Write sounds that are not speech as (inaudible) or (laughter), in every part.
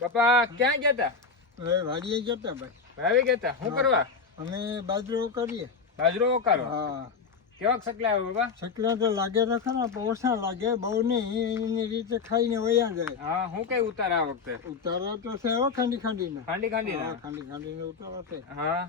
બાપા ક્યાં ગયા હતા હવે વાડીએ જતા ભાઈ. ભાવે ગયા હતા શું કરવા? અમે બાજરો કરીએ. બાજરો કરો હા. કેવાક સકલા આવે બાપા? સકલા તો લાગે તો ને ઓછા લાગે. બહુ નહીં એની રીતે ખાઈને વયા જાય. હા હું કઈ ઉતારા આ વખતે? ઉતારા તો છે હો ખાંડી ખાંડીને. ખાંડી ખાંડી ખાંડી ખાંડીને ઉતારા છે. હા.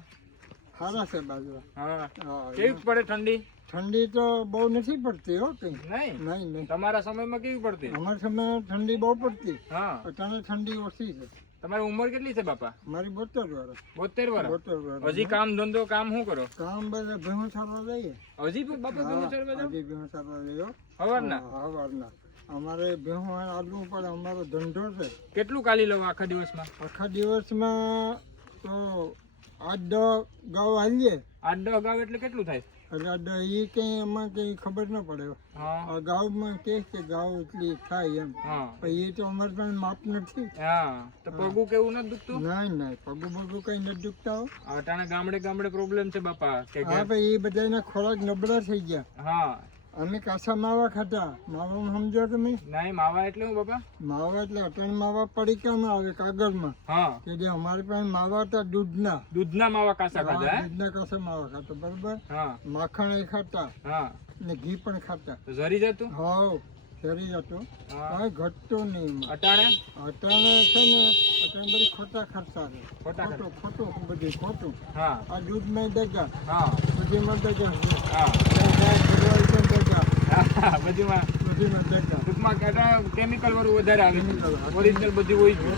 સારા છે બાજરા હા. કેવી પડે ઠંડી? ઠંડી તો બહુ નથી પડતી હો નહીં? નહીં નહીં. તમારા સમયમાં કેવી પડતી? અમારા સમયમાં ઠંડી બહુ પડતી. હા. અત્યારે ઠંડી ઓછી છે. તમારી ઉંમર કેટલી છે બાપા? મારી બોતેર વર્ષ બોતેર વર્ષ બોતેર વર્ષ હજી કામ ધંધો કામ શું કરો? કામ બધા ભેહું સારવા જઈએ. હજી પણ બાપા હા, સારવા ચડવા હજી ભેહું સારવા જઈએ હવારના? સવારના અમારે ભેહું આલવું પડે અમારો ધંધો છે. કેટલું કાલી લઉં આખા દિવસમાં? આખા દિવસમાં તો દસ ગાઉ હાલીએ આડો ગાવ એટલે કેટલું થાય? એટલે આ દ- ઈ એમાં કઈ ખબર ન પડે. આ ગાઉમાં કે કે ગાઉ એટલી થાય એમ. પણ એ તો અમારે પાસે માપ નથી. હા. તો પગું કેવું નથી દુખતું? નહીં નહીં પગું કઈ નથી દુખતા. અટાણે ગામડે ગામડે પ્રોબ્લેમ છે બાપા હા ભાઈ એ બધાના ખોરાક નબળા થઈ ગયા. હા. અમે કાસા માવા ખાતા માવા સમજો તમે નહીં? માવા એટલે હું બાપા? માવા એટલે અટણ માવા પડીકામાં આવે કાગળમાં? હા. કે જે અમારી પાસે માવા હતા દૂધના. દૂધના માવા કાસા ખાતા? દૂધના કાસા માવા ખાતા બરોબર? હા. માખણ એ ખાતા. હા. ને ઘી પણ ખાતા. ઝરી જતું? હાવ ઝરી જતું. હવે ઘટતો નહીં અટાણે? અટાણે છે ને અટાણે બધી ખોટા ખર્ચા છે. ખોટા ખોટું બધું ખોટું. હા. આ દૂધમાં દગા હા. બધીમાં દગા છે હા ગાય ભરવાય પણ દગા હા, બધીમાં બધીમાં ટૂંકમાં કેમિકલ વાળું વધારે આવે. ઓરિજિનલ બધી હોય છે.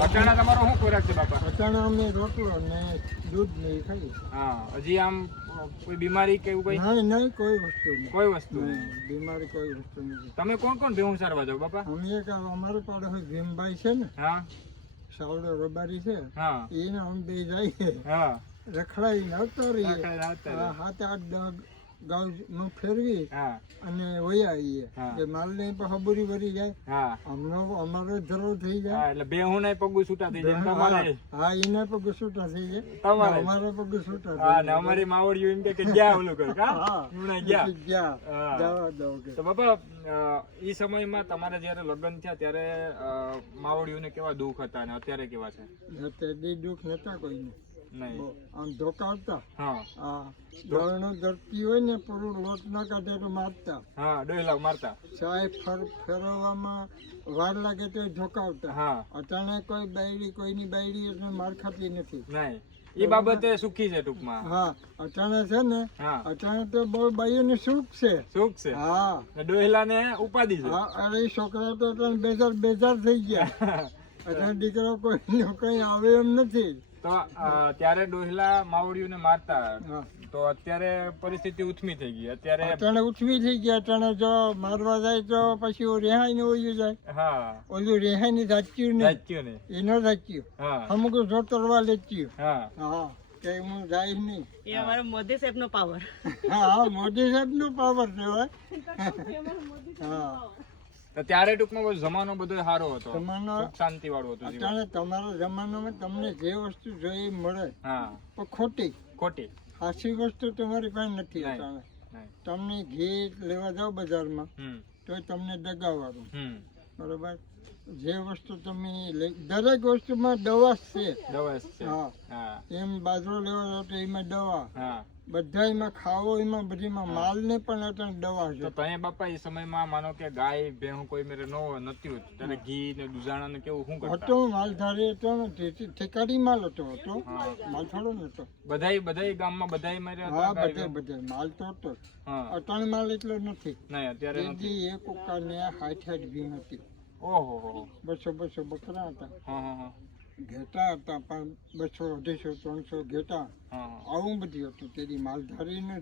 અટાણે તમારો શું ખોરાક છે બાપા? અચાણા અમે રોટલો ને દૂધ ને એ હા હજી આમ કોઈ બીમારી કે એવું કઈ? નહીં નહીં કોઈ વસ્તુ નહીં. કોઈ વસ્તુ નહીં. બીમારી કોઈ વસ્તુ નહીં. તમે કોણ કોણ ભેહું સારવા જાવ બાપા? અમે એક અમારું પાડે હોય ભીમભાઈ છે ને. હા. સાવડો રબારી છે. હા. એને અમે બે જઈએ. હા. રખડાઈને આવતા રહીએ. હાથ આઠ દસ ગાઉ ફેરવી હા. અને વયા આવીએ. એ માલ ને હબુરી ભરી જાય. હા. અમારો ધરો થઈ જાય. હા એટલે બેહું નહીં પગું છૂટા થઈ જાય તમારે. હા. હા, એના પગ છૂટા થઈ જાય. તમારે. અમારા પગ છૂટા હા ને અમારી માવડિયું એમ કે ગયા ઓલું કર કા? હા. ગયા. ગયા. જવા દો તો બાપા એ સમયમાં તમારે જ્યારે લગ્ન થયા ત્યારે માવડીઓને કેવા દુઃખ હતા અને અત્યારે કેવા છે? અત્યારે દુઃખ નતા કોઈને. આમ ધોકા હા. હા ધરતી હોય ને પૂરું લોટ ના કાઢે તો મારતા. હા ડોયલા મારતા. ચાય ફર ફેરવવામાં વાર લાગે તો ધોકાવતા. હા. અટાણે કોઈ બાયડી કોઈની બાયડી એટલે માર ખાતી નથી. નહીં. એ બાબતે સુખી છે ટૂંકમાં. હા અટાણે છે ને અટાણે તો બહુ બાઈઓને સુખ છે. સુખ છે. હા. ને ડોયલાને ઉપાધિ છે. હા અરે છોકરા તો અટાણે બેજાર બેજાર થઈ ગયા. (laughs) અટાણે દીકરો કોઈ કઈ આવે એમ નથી. તો ત્યારે ડોહલા માવડીઓને મારતા. તો અત્યારે પરિસ્થિતિ ઉથમી થઈ ગઈ. અત્યારે અત્યારે ઉથમી થઈ ગયા અત્યારે જો મારવા જાય તો પછી રેહાઈ ને ઓયું જાય. હા. ઓલું રેહાઈ ને જાચ્યું નહીં. રાજ્યો ને એનો જાચ્યું હા. અમુક જોતરવા લેચ્યું. હા. હા. કે હું જાય નહીં. એ અમારો મોદી સાહેબ નો પાવર હા હા મોદી સાહેબનું પાવર છે હો. (laughs) તો ત્યારે ટૂંકમાં જમાનો બધો સારો હતો. જમાનો શાંતિ વાળો હતો અત્યારે તમારા જમાનામાં તમને જે વસ્તુ જોઈએ મળે. હા. પણ ખોટી. ખોટી. સાચી વસ્તુ તમારી પાસે નથી. અટાણે તમને ઘી લેવા જાઓ બજારમાં તો તમને દગાવવાનું બરોબર? જે વસ્તુ તમે દરેક વસ્તુમાં દવા છે. દવા છે. હા. હા. એમ બાજરો લેવા તો એમાં દવા. બધા એમાં ખાવો એમાં બધીમાં માલને પણ અત્યારે દવા તો છે તમે બાપા એ સમયમાં માનો કે ગાય ભેહું કોઈ મેરે નો નથી હોતી. ત્યારે ઘી ને દુધાણા ને કેવું શું કરતા? હતો માલધારી હતો ને તેથી ઠેકાડી માલ હતો હતો. માલ થોડો નતો બધાય બધાય ગામમાં બધાય મારે હા બધે ભેહું? માલ તો હતો. અટાણે માલ એટલો નથી. નહીં અત્યારે નથી. એક ઉકાને હાઠ હાઠ ભી હતી ઓહો હો હો. બસો બસો બકરા હતા. હા હા હા. ઘેટા હતા પણ બસો અઢીસો ત્રણસો ઘેટા. હા હા. આવું બધું હતું. તેથી માલધારીને